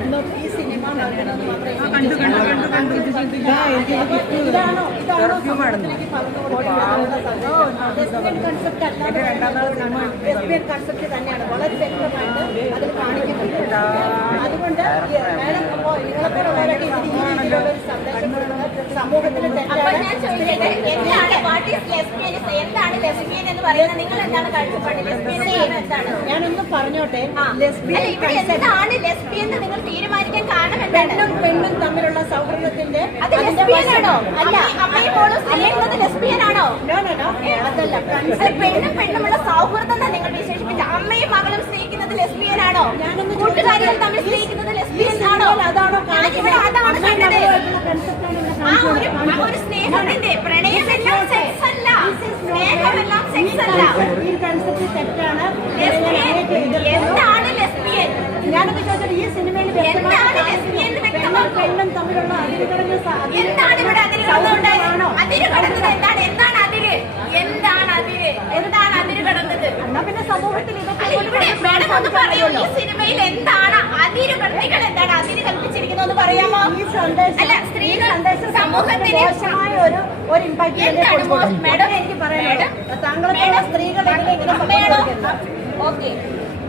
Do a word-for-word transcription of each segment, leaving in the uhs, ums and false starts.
ഈ സിനിമ നൽകണമെന്ന് ഇതാണോ ഇതാണോ കൺസെപ്റ്റ് തന്നെയാണ് വളരെ വ്യക്തമായിട്ട് അതിൽ കാണിക്കുന്നുണ്ട്. അതുകൊണ്ട് മാഡം അപ്പോൾ നിങ്ങളെപ്പോലുള്ളവരൊക്കെ ഇതിന് ഈ രീതിയിലുള്ള ഒരു സന്ദേശം സമൂഹത്തിന് തെറ്റാണ്. ഞാനൊന്നും പറഞ്ഞോട്ടെ, നിങ്ങൾ തീരുമാനിക്കാൻ കാരണം പെണ്ണും പെണ്ണും തമ്മിലുള്ള സൗഹൃദത്തിന്റെ ലെസ്ബിയനാണോ? അതല്ല, പെണ്ണും പെണ്ണുമുള്ള സൗഹൃദം നിങ്ങൾ വിശേഷിപ്പിച്ച അമ്മയും മകളും സ്നേഹിക്കുന്നത് ലെസ്ബിയനാണോ? കൂട്ടുകാരികൾ തമ്മിൽ സ്നേഹിക്കുന്നത് ലെസ്ബിയൻ ആണോ? അതാണോ അതാണ് കണ്ടത്. ആ ഒരു സ്നേഹത്തിന്റെ പ്രണയമെല്ലാം സെക്സ് അല്ല, സ്നേഹമെല്ലാം സെക്സ് അല്ല. ഈ കൺസെപ്റ്റ് തെറ്റാണ്. എന്താണ് ലെസ്ബിയൻ? ഞാനൊക്കെ ചോദിച്ചത് ഈ സിനിമയിൽ എന്താണ് ലെസ്ബിയൻ പെണ്ണും തമ്മിലുള്ള അതിരുകടന്ന് എന്താണ് ഇവിടെ അതിര് കടന്നുണ്ടായത്? അതിര് കടന്നത് എന്താണ്? എന്താണ് അതിര്? എന്താണ് അതിര്? എന്താണ് അതിര് കടന്നത്? എന്നാ പിന്നെ സമൂഹത്തിൽ ഇതൊക്കെ ഇവിടെ മാഡം ഒന്ന് പറയൂ, ഈ സിനിമയിൽ എന്താണ് അതിര് കടത്തികൾ? എന്താണ് അതിര് കൽപ്പിച്ചിരിക്കുന്നത് പറയാമോ? അല്ല, സ്ത്രീകൾ സമൂഹത്തിന് ഒരു ഒരു ഇമ്പാക്ട് മാഡം എനിക്ക് പറയാം. താങ്കളുടെ സ്ത്രീകൾ ഓക്കെ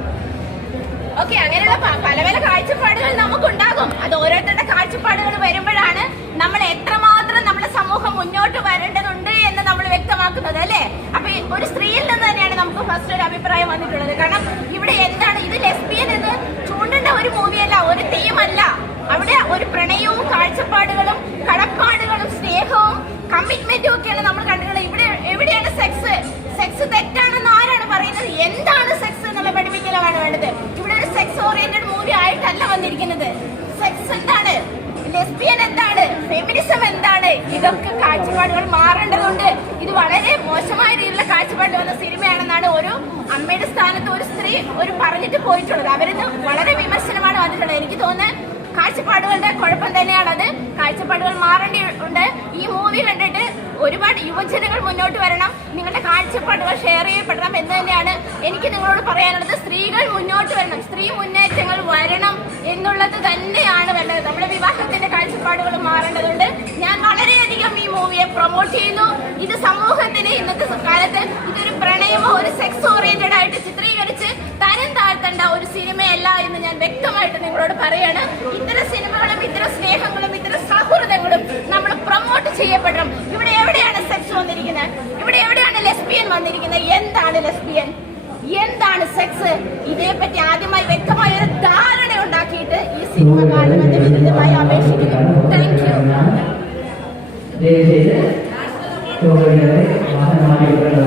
ഓക്കെ അങ്ങനെയുള്ള പല പല കാഴ്ചപ്പാടുകൾ നമുക്കുണ്ടാകും. അത് ഓരോരുത്തരുടെ കാഴ്ചപ്പാടുകൾ വരുമ്പോഴാണ് നമ്മൾ എത്രമാത്രം നമ്മുടെ സമൂഹം മുന്നോട്ട് വരേണ്ടതുണ്ട് എന്ന് നമ്മൾ വ്യക്തമാക്കുന്നത്, അല്ലേ? അപ്പൊ ഒരു സ്ത്രീയിൽ നിന്ന് തന്നെയാണ് നമുക്ക് ഫസ്റ്റ് ഒരു അഭിപ്രായം വന്നിട്ടുള്ളത്. കാരണം ഇവിടെ എന്താണ് ഇത് ലെസ്ബിയൻ എന്ന് ചൂണ്ടേണ്ട ഒരു മൂവിയല്ല, ഒരു തീമല്ല. അവിടെ ഒരു പ്രണയവും കാഴ്ചപ്പാടുകളും കടപ്പാടുകളും സ്നേഹവും കമ്മിറ്റ്മെന്റും ഒക്കെയാണ് നമ്മൾ കണ്ടിട്ടുള്ളത്. ഇവിടെ എവിടെയാണ് സെക്സ്? സെക്സ് തെറ്റാണെന്ന് ആരാണ് പറയുന്നത്? എന്താണ് സെക്സ് എന്നുള്ള പഠിപ്പിക്കലാണ് വേണ്ടത്. ഇവിടെ ഒരു സെക്സ് ഓറിയന്റഡ് മൂവി ആയിട്ടല്ല വന്നിരിക്കുന്നത്. സെക്സ് എന്താണ്? ലെസ്ബിയൻ എന്താണ്? ഫെമിനിസം എന്താണ്? ഇതൊക്കെ കാഴ്ചപ്പാടുകൾ മാറേണ്ടതുണ്ട്. ഇത് വളരെ മോശമായ രീതിയിലുള്ള കാഴ്ചപ്പാട് വന്ന സിനിമയാണെന്നാണ് ഒരു അമ്മയുടെ സ്ഥാനത്ത് ഒരു സ്ത്രീ ഒരു പറഞ്ഞിട്ട് പോയിട്ടുള്ളത്. അവരിന്ന് വളരെ വിമർശനമാണ് വന്നിട്ടുള്ളത്. എനിക്ക് തോന്നുന്നത് കാഴ്ചപ്പാടുകളുടെ കുഴപ്പം തന്നെയാണത്. കാഴ്ചപ്പാടുകൾ മാറേണ്ടിയുണ്ട്. ഈ മൂവി കണ്ടിട്ട് ഒരുപാട് യുവജനങ്ങൾ മുന്നോട്ട് വരണം. നിങ്ങളുടെ കാഴ്ചപ്പാടുകൾ ഷെയർ ചെയ്യപ്പെടണം എന്ന് തന്നെയാണ് എനിക്ക് നിങ്ങളോട് പറയാനുള്ളത്. സ്ത്രീകൾ മുന്നോട്ട് വരണം, സ്ത്രീ മുന്നേറ്റങ്ങൾ വരണം എന്നുള്ളത് തന്നെയാണ് വേണ്ടത്. നമ്മുടെ വിവാഹത്തിന്റെ കാഴ്ചപ്പാടുകൾ മാറേണ്ടതുണ്ട്. ഞാൻ വളരെയധികം ഈ മൂവിയെ പ്രൊമോട്ട് ചെയ്യുന്നു. ഇത് സമൂഹത്തിന് ഇന്നത്തെ കാലത്ത് ഇതൊരു പ്രണയമോ ഒരു സെക്സ് ഓറിയന്റഡ് ആയിട്ട് ചിത്രീകരിച്ച് തരം താഴ്ത്തേണ്ട ഒരു സിനിമയല്ല എന്ന് ഞാൻ വ്യക്തമായിട്ട് നിങ്ങളോട് പറയാണ്. ഇത്തരം സിനിമകളും ഇത്തരം സ്നേഹങ്ങളും ഇത്തരം സൗഹൃദങ്ങളും നമ്മൾ പ്രൊമോട്ട് ചെയ്യപ്പെടണം. ഇവിടെ എവിടെയാണ് സെക്സ് വന്നിരിക്കുന്നത്? ഇവിടെ എവിടെയാണ് ലെസ്ബിയൻ വന്നിരിക്കുന്നത്? എന്താണ് ലെസ്ബിയൻ? എന്താണ് സെക്സ്? ഇതേപ്പറ്റി ആദ്യമായി വ്യക്തമായ ഒരു ധാരണ ഉണ്ടാക്കിയിട്ട് ഈ സിനിമ കാണുമെന്ന് വിനീതമായി അപേക്ഷിക്കുന്നു. Thank U.